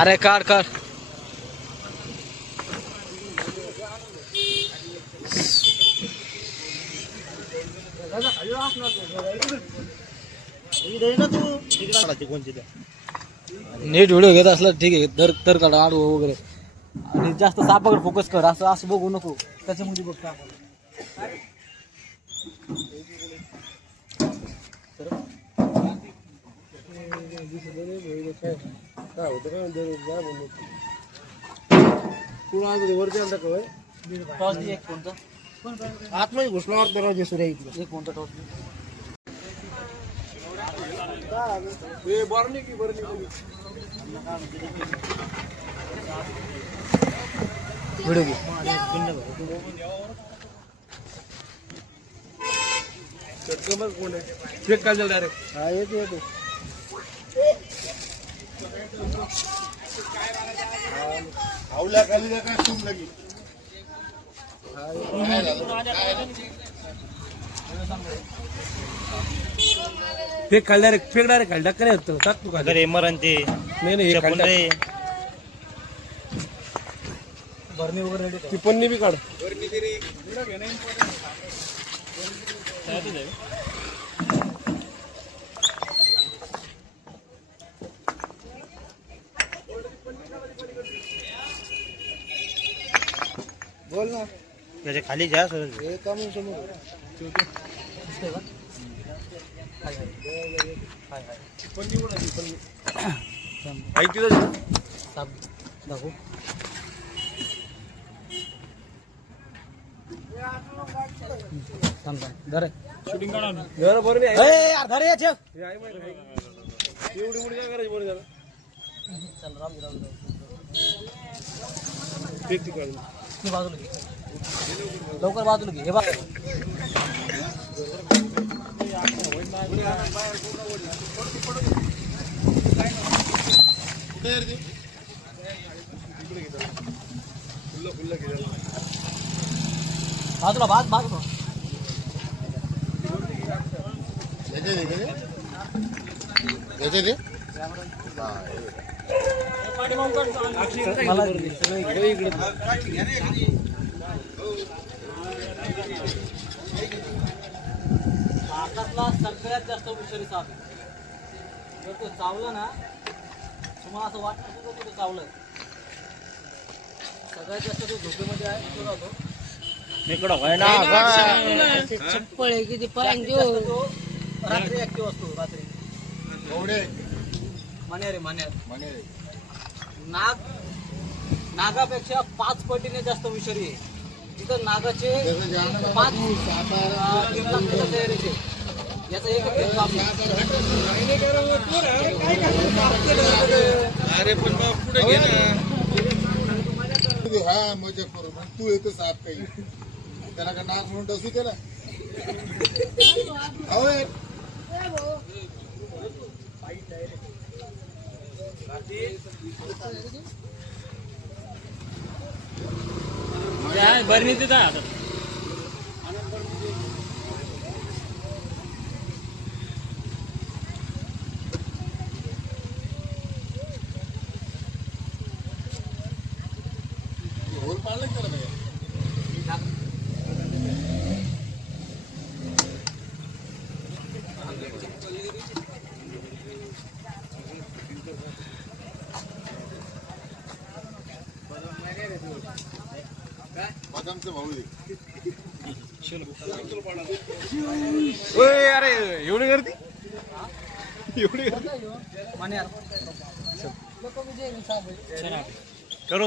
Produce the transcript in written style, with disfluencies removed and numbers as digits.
अरे काढ काढ. नीट व्हिडिओ घेत असला ठीक आहे. तर काढ आडू वगैरे आणि जास्त सापाकडे फोकस कर. असं असं बघू नको. त्याच्यामध्ये बघ का टॉस दे. एक कोणता आतमध्ये घुसल्यावर दरवाजे सूर्य इकडे एक कोणता टॉस व्हिडिओ घे. चेक करायला डायरेक्ट हा येतो येतो आवल्या खाली काय सूम लगी फेक खाल डायरेक्ट फेक डायरेक्ट खाल टाक नाही होत टाक तू का अरे मरण ते नाही नाही खाल टाक भरणी वगैरे रेडी ती पन्नी बी काढ बोल ना त्याच्या खाली जा सर. हे काम समोर पन्नी कोण आहे पन्नी ऐक तिथं साप दाखवू. थांब थांब धर शूटिंग काढा ना घर बरं नाही ए यार धर याच्या हे आहे माहिती आहे एवढी एवढी काय करायची बरं झालं चल राम राम फेक ती काढ ती बाजूला घे. लवकर बाजूला घे. हे बघ बाजूला बाजूला मला भारतातला सगळ्यात जास्त विषारी साप आहे. जर तो चावला ना तुम्हाला असं वाटतं की तो चावलं. सगळ्यात जास्त तो झोपेमध्ये आहे तो राहतो. चप्पल आहे किती तो रात्री ऍक्टिव्ह असतो. रात्री मण्यार नागापेक्षा 5 पटीने जास्त विषारी आहे. तिथं नागाचे 5 तयारीचे. याचा एक अरे पण पुढे घे ना हा मजा करू तू येतो साप काही त्याला का नाक म्हणून डसू त्याला बरणी तिथं आता होल पाडलं त्याला बदामचं भाऊ अरे एवढी गर्दी एवढी गर्दी मण्यार. करू